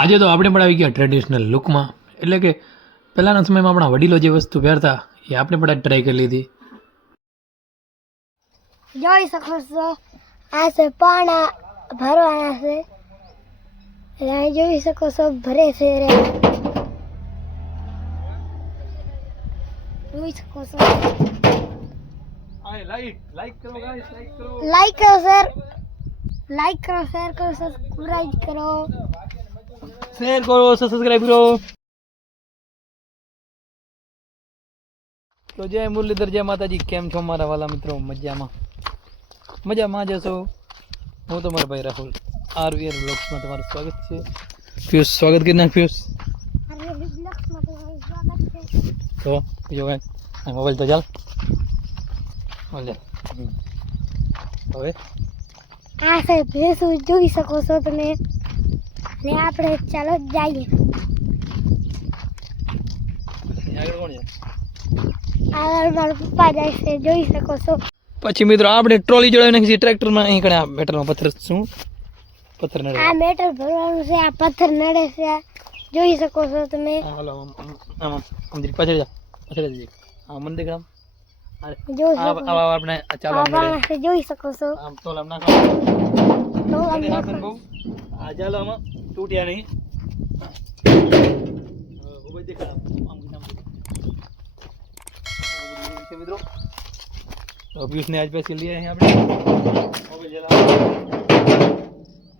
આજે તો આપણે પણ આવી ગયા ટ્રેડિશનલ લુકમાં એટલે કે પહેલાંના સમયમાં આપણા વડીલો જે વસ્તુ પહેરતા એ આપણે પણ ટ્રાય કરી લીધી. જોઈ શકો છો આ છે પાણા ભરવાના છે. અહીં જોઈ શકો છો ભરે છે રે જોઈ શકો છો. લાઈક કરો સર લાઈક કરો. શેર કરો સબસ્ક્રાઇબ કરો. શેર કરો સબસ્ક્રાઈબ કરો તો જય મુરલીધર જય માતાજી કેમ છો મારા વાલા મિત્રો મજામાં મજામાં જશો હું તમારો ભાઈ રાહુલ આરવીઆર બ્લોગ્સમાં તમારું સ્વાગત છે પિયુષ સ્વાગત કરી નાખ પિયુષ અરે બ્લોગ્સમાં તમારું સ્વાગત છે તો બીજો કાંઈ આ મોબાઈલ તો ચાલ ઓલે હમ. હવે આ છે ભેંસું જોઈ શકો છો તમે ને આપણે ચાલો જઈએ આગળ કોણ છે આગળ મારા પપ્પા જાય છે જોઈ શકો છો પછી મિત્રો આપણે ટ્રોલી જોડાવી નાખી છે ટ્રેક્ટરમાં અહીં કણે આ મેટલમાં પથ્થર શું પથ્થર નડે આ મેટલ ભરવાનું છે આ પથ્થર નડે છે જોઈ શકો છો તમે હા, હાલો આમ આમ આમ આમ આમ જરીક પાછળ જા પાછળ જઈએ હા મને દેખાડ આમ અરે જોઈ આ શકો આ આ આપણે આ ચાલો આ આમ નડે. માણસ જોઈ શકો છો આમ તોલ આમ નાખો તો આમ અને નાખો. હાથને બહુ આ ચાલો આમાં તૂટ્યા નહીં હવે ઉભો દેખાડ આમ આમ આમ આમ છે મિત્રો તો પિયુષને આજ પછી લઈએ અહીં આપણે મોબાઈલ જલાવો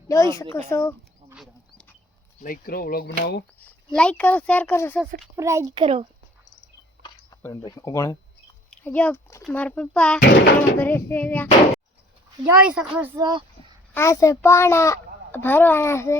જોઈ શકો છો લાઈક કરો વ્લોગ બનાવો લાઈક કરો શેર કરો સબસ્ક્રાઇબ કરો ભાઈ કોણ જો મારા પપ્પા પાણા ભરે છે ત્યાં. જોઈ શકો છો આ છે પાણા ભરવાના છે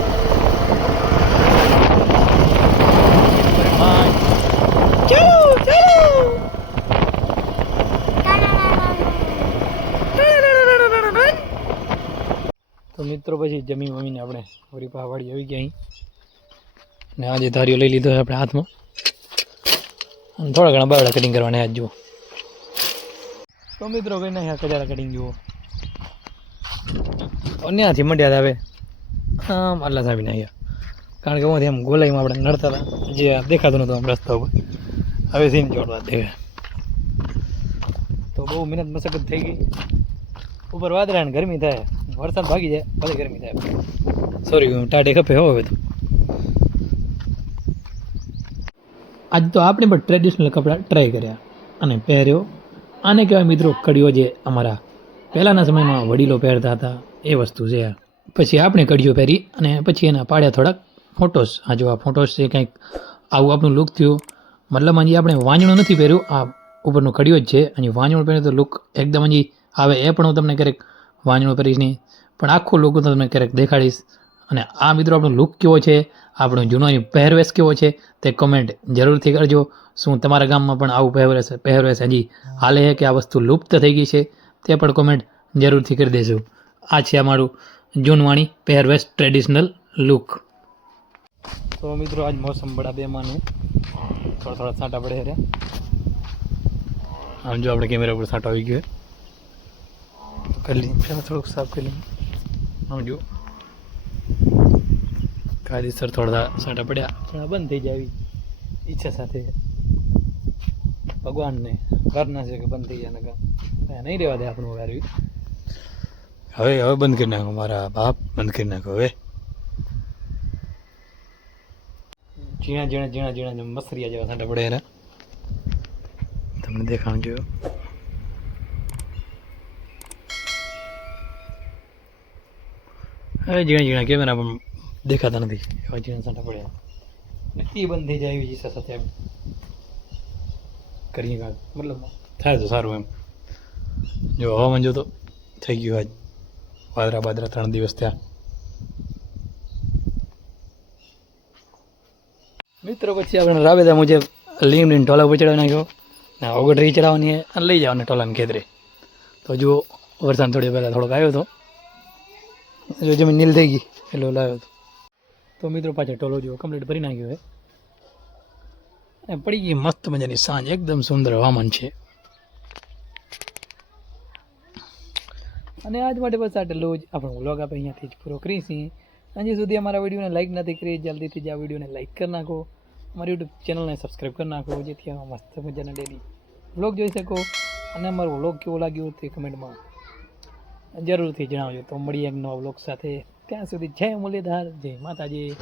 તો મિત્રો પછી જમી મમીને આપણે વળી પહાવાડી આવી ગયા અહીં. ને આજે ધારીઓ લઈ લીધો છે આપણે હાથમાં. અને થોડા ઘણા બાવડા કટિંગ કરવાના આજ જુઓ. તો મિત્રો કઈ નાખ્યા કજારા કટિંગ જુઓ. ત્યાંથી મંડ્યા હવે આમ આટલા સાબી નાખ્યા કારણ કે હું આમ ગોલાઈમાં આપણે નડતા હતા. જે દેખાતું નહોતું આમ રસ્તા ઉપર. હવે સીમ જોડવા દેખાય તો બહુ મહેનત મશક્કત થઈ ગઈ. ઉપર વાદળા ને ગરમી થાય. વરસાદ ભાગી જાય, ભલે ગરમી થાય. સોરી ટાટે ખપે હો હવે તો. આજ તો આપણે પણ ટ્રેડિશનલ કપડાં ટ્રાય કર્યા અને પહેર્યો. આને કહેવાય મિત્રો કડીઓ જે અમારા પહેલાંના સમયમાં વડીલો પહેરતા હતા, એ વસ્તુ છે. પછી આપણે કડીઓ પહેરી અને પછી એના પાડ્યા થોડાક ફોટોસ આ જો આ ફોટોસ છે, કંઈક આવું આપણું લુક થયું. મતલબ હજી આપણે વાંજણું નથી પહેર્યું, આ ઉપરનું કડીઓ જ છે. અને વાંજણું પહેર્યું તો લુક એકદમ હજી આવે એ પણ હું તમને ક્યારેક વાંજણું નહીં. પણ આખું લોકો તમને ક્યારેક દેખાડીશ. અને આ મિત્રો, આપણો લુક કેવો છે? આપણો જૂનોની પહેરવેશ કેવો છે? તે કમેન્ટ જરૂરથી કરજો. શું તમારા ગામમાં પણ આવું પહેરવેશ પહેરવેશ હજી હાલે છે કે આ વસ્તુ લુપ્ત થઈ ગઈ છે? તે પણ કોમેન્ટ જરૂરથી કરી દેજો. આ છે અમારું જૂનવાણી પહેરવેશ ટ્રેડિશનલ લુક તો મિત્રો, આજ મોસમ બડા બેમાનું. થોડા થોડા છાંટા પડે છે. આમ જો, આપણે કેમેરા ઉપર છાંટો આવી ગયો છે કરી લઈએ પહેલાં થોડુંક સાફ કરી લઈએ આમ જો કાયદેસર થોડા છાંટા પડ્યા પણ આ બંધ થઈ જાય એવી ઈચ્છા સાથે ભગવાનને પ્રાર્થના છે કે બંધ થઈ જાય નકા નહીં રહેવા દે આપણું વારવી હવે હવે બંધ કરી નાખો મારા બાપ બંધ કરી નાખો હવે ઝીણા ઝીણા ઝીણા ઝીણા મસરિયા જેવા છાંટા પડે એના તમને દેખાણ જોયો હવે ઝીણા ઝીણા કેમેરા પણ દેખાતા નથી. એવા ઝીણા સાંઠા પડ્યા. એ બંધ થઈ જાય એવી ઈચ્છા સાથે એમ કરીએ કાંઈક મતલબ થાય તો સારું એમ. જો હવામાન જો તો થઈ ગયું આજ. વાદરા બાદરા ત્રણ દિવસ થયા. મિત્રો, પછી આપણે રાબેતા મુજબ લીમ લીમ ટોલા ઉપર ચડાવી નાખ્યો. ને ઓગટરી ચડાવવાની અને લઈ જવાની ટોલાને ખેતરે. તો જુઓ, વરસાદ થોડી પહેલાં થોડોક આવ્યો હતો જો જમીન નીલ થઈ ગઈ, એટલે લાવ્યો હતો. તો મિત્રો પાછા ટોલો જુઓ કમ્પ્લીટ ભરી નાખ્યો હે અને પડી ગઈ મસ્ત મજાની સાંજ, એકદમ સુંદર હવામાન છે. અને આજ માટે બસ આટલું જ. આપણો વ્લોગ આપણે અહીંયાથી જ પૂરો કરીશી. હજી સુધી અમારા વિડીયોને લાઈક નથી કરી, જલ્દીથી જ આ વિડીયોને લાઈક કરી નાખો. અમારી યુટ્યુબ ચેનલને સબસ્ક્રાઈબ કરી નાખો, જેથી આવા મસ્ત મજાના ડેલી વ્લોગ જોઈ શકો. અને અમારો વ્લોગ કેવો લાગ્યો તે કમેન્ટમાં જરૂરથી જણાવજો. તો મળીએ એક નવા બ્લોગ સાથે. ત્યાં સુધી જય મુરલીધર જય માતાજી.